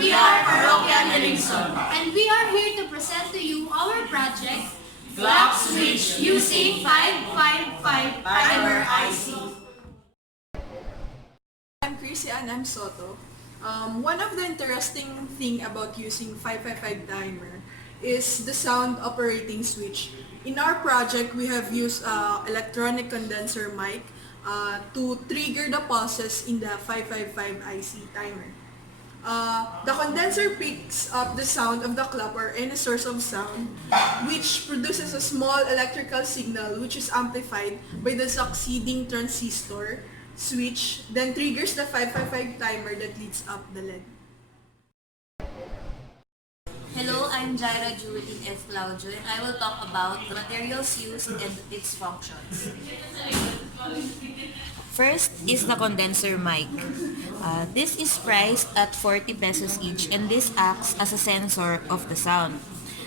We are Parokya Nelson. And we are here to present to you our project, Clock switch using 555 timer IC. I'm Chrissy and I'm Soto. One of the interesting thing about using 555 timer is the sound operating switch. In our project, we have used electronic condenser mic to trigger the pulses in the 555 IC timer. The condenser picks up the sound of the clock or any source of sound, which produces a small electrical signal which is amplified by the succeeding transistor switch, then triggers the 555 timer that leads up the LED. Hello, I'm Jaira Julie F. Claudio and I will talk about the materials used and its functions. First is the condenser mic. This is priced at 40 pesos each and this acts as a sensor of the sound.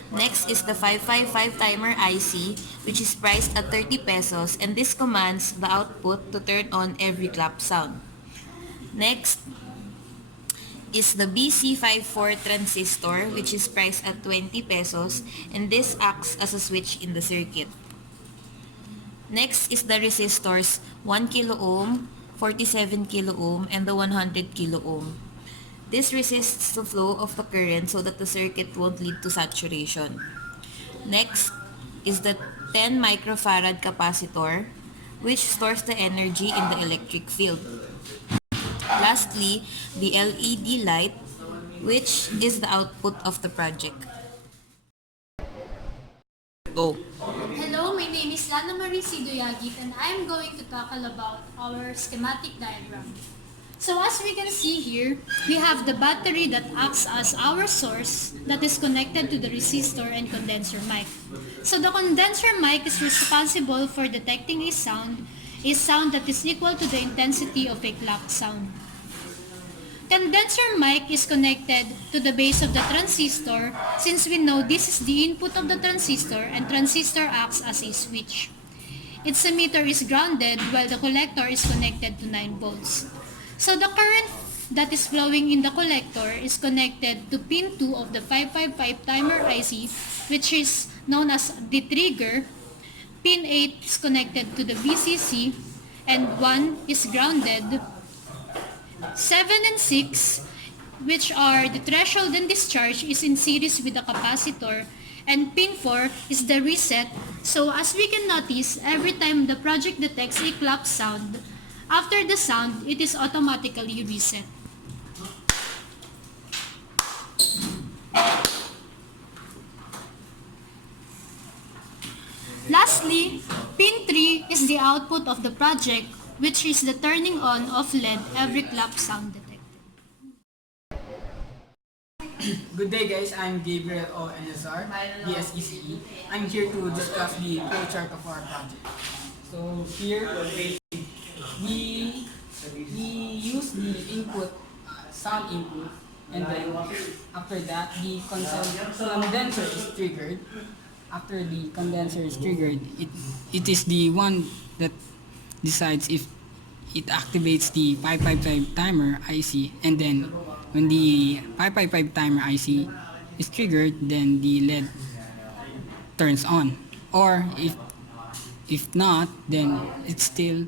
Next is the 555 timer IC, which is priced at 30 pesos and this commands the output to turn on every clap sound. Next is the BC54 transistor, which is priced at 20 pesos and this acts as a switch in the circuit. Next is the resistors 1 kilo ohm, 47 kilo ohm, and the 100 kilo ohm. This resists the flow of the current so that the circuit won't lead to saturation. Next is the 10 microfarad capacitor, which stores the energy in the electric field. Lastly, the LED light, which is the output of the project. Go! Hello, my name is Lana Marie Sidoyagit and I'm going to talk about our schematic diagram. So as we can see here, we have the battery that acts as our source that is connected to the resistor and condenser mic. So the condenser mic is responsible for detecting a sound that is equal to the intensity of a clock sound. Condenser mic is connected to the base of the transistor since we know this is the input of the transistor and transistor acts as a switch. Its emitter is grounded while the collector is connected to 9 volts. So the current that is flowing in the collector is connected to pin 2 of the 555 timer IC, which is known as the trigger. Pin 8 is connected to the VCC and 1 is grounded. 7 and 6, which are the threshold and discharge, is in series with the capacitor, and pin 4 is the reset. So as we can notice, every time the project detects a clock sound, after the sound, it is automatically reset. Lastly, pin 3 is the output of the project, which is the turning on of LED every clap sound detected. Good day guys, I'm Gabriel O. NSR, DSECE. I'm here to discuss the flowchart of our project. So here, we use the input, sound input, and then after that, the condenser is triggered. After the condenser is triggered, it is the one that decides if it activates the 555 timer IC, and then when the 555 timer IC is triggered, then the LED turns on, or if not, then it's still